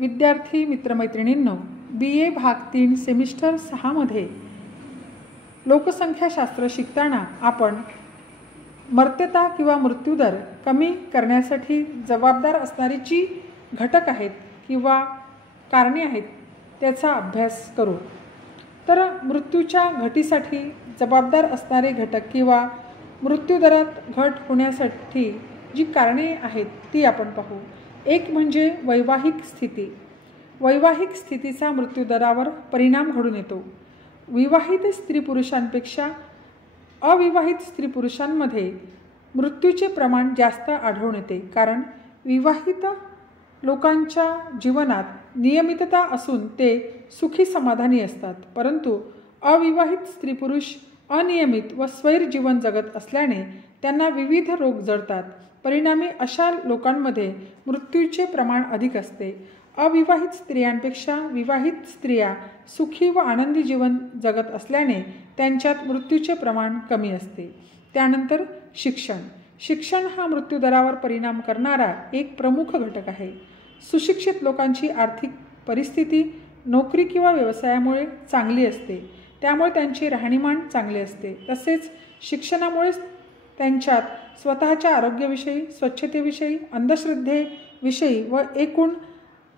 विद्यार्थी मित्रमैत्रिणींनो, BA भाग 3 semester 6 मध्ये लोकसंख्याशास्त्र शिकताना आपण मर्त्यता किंवा मृत्यूदर कमी करण्यासाठी जबाबदार असणारी जी घटक आहेत किंवा कारणे आहेत त्याचा अभ्यास करू. तर मृत्यूच्या घटीसाठी जबाबदार असणारे घटक किंवा मृत्यूदरात घट होण्यासाठी जी कारणे आहेत ती आपण पाहू. एक म्हणजे वैवाहिक स्थिती. वैवाहिक स्थितीचा मृत्यूदरावर परिणाम घडून येतो. विवाहित स्त्री पुरुषांपेक्षा अविवाहित स्त्री पुरुषांमध्ये मृत्यूचे प्रमाण जास्त आढळून येते, कारण विवाहित लोकांच्या जीवनात नियमितता असून ते सुखी समाधानी असतात, परंतु अविवाहित स्त्री पुरुष अनियमित व स्वैर जीवन जगत असल्याने त्यांना विविध रोग जडतात. परिणामी अशा लोकांमध्ये मृत्यूचे प्रमाण अधिक असते. अविवाहित स्त्रियांपेक्षा विवाहित स्त्रिया सुखी व आनंदी जीवन जगत असल्याने त्यांच्यात मृत्यूचे प्रमाण कमी असते. त्यानंतर शिक्षण. शिक्षण हा मृत्यूदरावर परिणाम करणारा एक प्रमुख घटक आहे. सुशिक्षित लोकांची आर्थिक परिस्थिती नोकरी किंवा व्यवसायामुळे चांगली असते, त्यामुळे त्यांचे राहणीमान चांगले असते. तसेच शिक्षणामुळेच त्यांच्यात स्वतःच्या आरोग्याविषयी, स्वच्छतेविषयी, अंधश्रद्धेविषयी व एकूण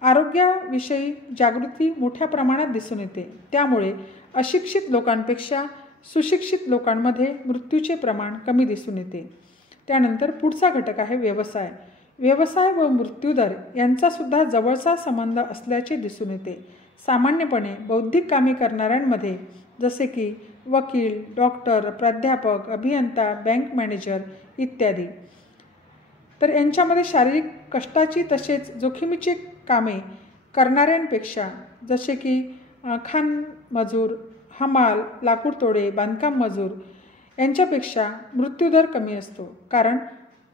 आरोग्याविषयी जागृती मोठ्या प्रमाणात दिसून येते. त्यामुळे अशिक्षित लोकांपेक्षा सुशिक्षित लोकांमध्ये मृत्यूचे प्रमाण कमी दिसून येते. त्यानंतर पुढचा घटक आहे व्यवसाय. व्यवसाय व मृत्यूदर यांचासुद्धा जवळचा संबंध असल्याचे दिसून येते. सामान्यपणे बौद्धिक कामे करणाऱ्यांमध्ये जसे की वकील, डॉक्टर, प्राध्यापक, अभियंता, बँक मॅनेजर इत्यादी, तर यांच्यामध्ये शारीरिक कष्टाची तसेच जोखमीची कामे करणाऱ्यांपेक्षा जसे की खाण मजूर, हमाल, लाकूड तोडे, बांधकाम मजूर यांच्यापेक्षा मृत्यूदर कमी असतो. कारण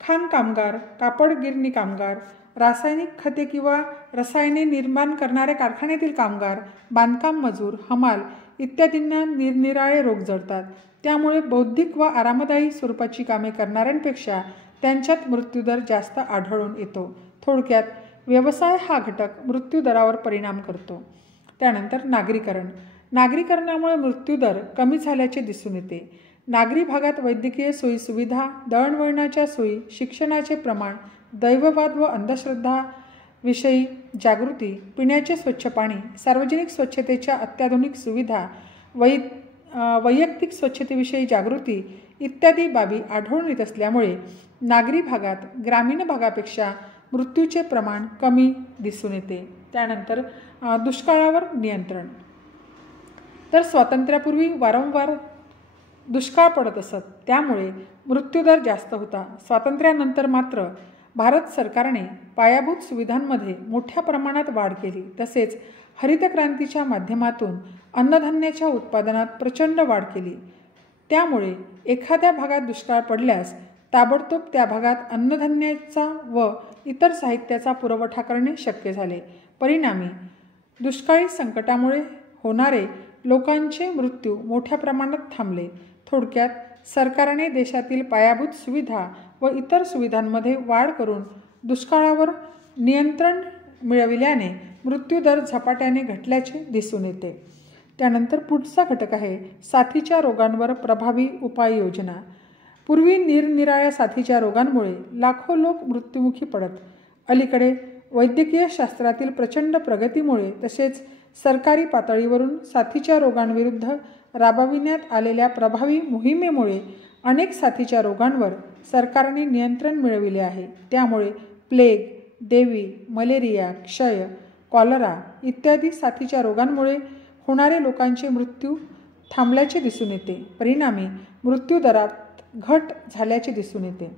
खाण कामगार, कापड गिरणी कामगार, रासायनिक खते किंवा रसायने निर्माण करणाऱ्या कारखान्यातील कामगार, बांधकाम मजूर, हमाल इत्यादींना निरनिराळे रोग जडतात. त्यामुळे बौद्धिक व आरामदायी स्वरूपाची कामे करणाऱ्यांपेक्षा त्यांच्यात मृत्यूदर जास्त आढळून येतो. थोडक्यात व्यवसाय हा घटक मृत्यूदरावर परिणाम करतो. त्यानंतर नागरीकरण. नागरीकरणामुळे मृत्यूदर कमी झाल्याचे दिसून येते. नागरी भागात वैद्यकीय सोयीसुविधा, दळणवळणाच्या सोयी, शिक्षणाचे प्रमाण, दैववाद व अंधश्रद्धा विषयी जागृती, पिण्याचे स्वच्छ पाणी, सार्वजनिक स्वच्छतेच्या अत्याधुनिक सुविधा, वैयक्तिक स्वच्छतेविषयी जागृती इत्यादी बाबी आढळून येत असल्यामुळे नागरी भागात ग्रामीण भागापेक्षा मृत्यूचे प्रमाण कमी दिसून येते. त्यानंतर दुष्काळावर नियंत्रण. तर स्वातंत्र्यापूर्वी वारंवार दुष्काळ पडत असत, त्यामुळे मृत्यूदर जास्त होता. स्वातंत्र्यानंतर मात्र भारत सरकारने पायाभूत सुविधांमध्ये मोठ्या प्रमाणात वाढ केली. तसेच हरित क्रांतीच्या माध्यमातून अन्नधान्याच्या उत्पादनात प्रचंड वाढ केली. त्यामुळे एखाद्या भागात दुष्काळ पडल्यास ताबडतोब त्या भागात अन्नधान्याचा व इतर साहित्याचा पुरवठा करणे शक्य झाले. परिणामी दुष्काळी संकटामुळे होणारे लोकांचे मृत्यू मोठ्या प्रमाणात थांबले. थोडक्यात सरकारने देशातील पायाभूत सुविधा व इतर सुविधांमध्ये वाढ करून दुष्काळावर नियंत्रण मिळविल्याने मृत्यूदर झपाट्याने घटल्याचे दिसून येते. त्यानंतर पुढचा घटक आहे साथीच्या रोगांवर प्रभावी उपाययोजना. पूर्वी निरनिराळ्या साथीच्या रोगांमुळे लाखो लोक मृत्युमुखी पडत. अलीकडे वैद्यकीय शास्त्रातील प्रचंड प्रगतीमुळे तसेच सरकारी पातळीवरून साथीच्या रोगांविरुद्ध राबविण्यात आलेल्या प्रभावी मोहिमेमुळे अनेक साथीच्या रोगांवर सरकारने नियंत्रण मिळविले आहे. त्यामुळे प्लेग, देवी, मलेरिया, क्षय, कॉलरा इत्यादी साथीच्या रोगांमुळे होणारे लोकांचे मृत्यू थांबल्याचे दिसून येते. परिणामी मृत्यूदरात घट झाल्याचे दिसून येते.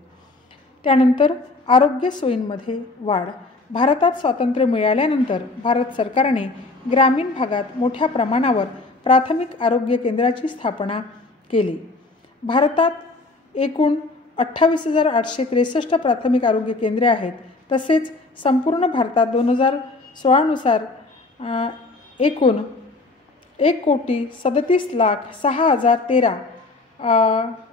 त्यानंतर आरोग्य सोयींमध्ये वाढ. भारतात स्वातंत्र्य मिळाल्यानंतर भारत सरकारने ग्रामीण भागात मोठ्या प्रमाणावर प्राथमिक आरोग्य केंद्राची स्थापना केली. भारतात एकूण 28,863 प्राथमिक आरोग्य केंद्रे आहेत. तसेच संपूर्ण भारतात 2016 नुसार एकूण 1,37,06,013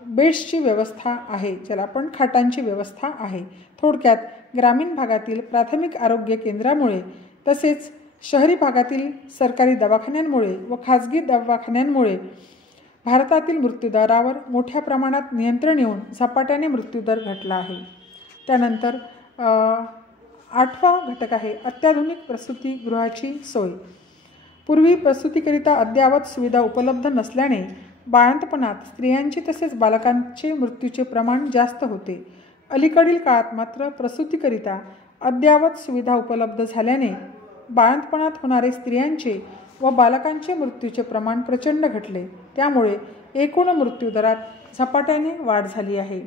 बेड्सची व्यवस्था आहे, ज्याला आपण खाटांची व्यवस्था आहे. थोडक्यात ग्रामीण भागातील प्राथमिक आरोग्य केंद्रामुळे तसेच शहरी भागातील सरकारी दवाखान्यांमुळे व खाजगी दवाखान्यांमुळे भारतातील मृत्यूदरावर मोठ्या प्रमाणात नियंत्रण येऊन झपाट्याने मृत्यूदर घटला आहे. त्यानंतर 8वा घटक आहे अत्याधुनिक प्रसूतिगृहाची सोय. पूर्वी प्रसूतीकरिता अद्ययावत सुविधा उपलब्ध नसल्याने बाळंतपणात स्त्रियांचे तसेच बालकांचे मृत्यूचे प्रमाण जास्त होते. अलीकडील काळात मात्र प्रसूतीकरिता अद्ययावत सुविधा उपलब्ध झाल्याने बाळंतपणात होणारे स्त्रियांचे व बालकांचे मृत्यूचे प्रमाण प्रचंड घटले. त्यामुळे एकूण मृत्यूदरात झपाट्याने वाढ झाली आहे.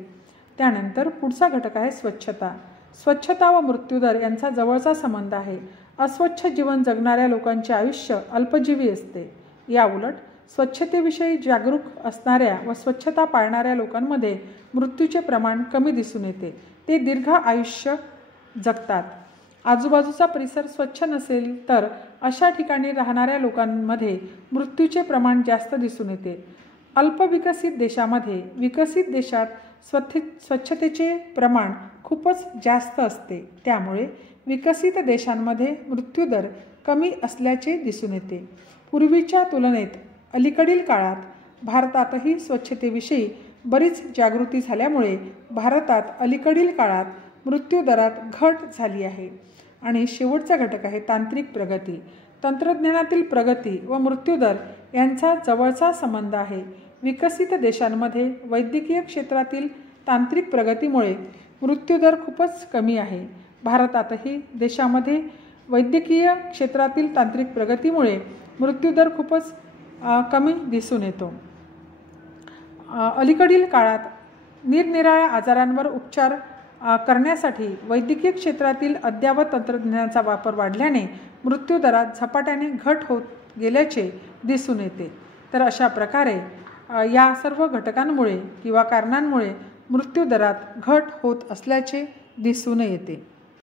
त्यानंतर पुढचा घटक आहे स्वच्छता. स्वच्छता व मृत्यूदर यांचा जवळचा संबंध आहे. अस्वच्छ जीवन जगणाऱ्या लोकांचे आयुष्य अल्पजीवी असते. याउलट स्वच्छतेविषयी जागरूक असणाऱ्या व स्वच्छता पाळणाऱ्या लोकांमध्ये मृत्यूचे प्रमाण कमी दिसून येते. ते दीर्घ आयुष्य जगतात. आजूबाजूचा परिसर स्वच्छ नसेल तर अशा ठिकाणी राहणाऱ्या लोकांमध्ये मृत्यूचे प्रमाण जास्त दिसून येते. अल्पविकसित देशामध्ये विकसित देशात स्वच्छतेचे प्रमाण खूपच जास्त असते. त्यामुळे विकसित देशांमध्ये मृत्यूदर कमी असल्याचे दिसून येते. पूर्वीच्या तुलनेत अलीकडील काळात भारतातही स्वच्छतेविषयी बरीच जागृती झाल्यामुळे भारतात अलीकडील काळात मृत्यूदरात घट झाली आहे. आणि शेवटचा घटक आहे तांत्रिक प्रगती. तंत्रज्ञानातील प्रगती व मृत्यूदर यांचा जवळचा संबंध आहे. विकसित देशांमध्ये वैद्यकीय क्षेत्रातील तांत्रिक प्रगतीमुळे मृत्यूदर खूपच कमी आहे. भारतातही देशामध्ये वैद्यकीय क्षेत्रातील तांत्रिक प्रगतीमुळे मृत्यूदर खूपच कमी दिसून येतो. अलीकडील काळात निरनिराळ्या आजारांवर उपचार करण्यासाठी वैद्यकीय क्षेत्रातील अद्ययावत तंत्रज्ञानाचा वापर वाढल्याने मृत्यूदरात झपाट्याने घट होत गेल्याचे दिसून येते. तर अशा प्रकारे या सर्व घटकांमुळे किंवा कारणांमुळे मृत्यूदरात घट होत असल्याचे दिसून येते.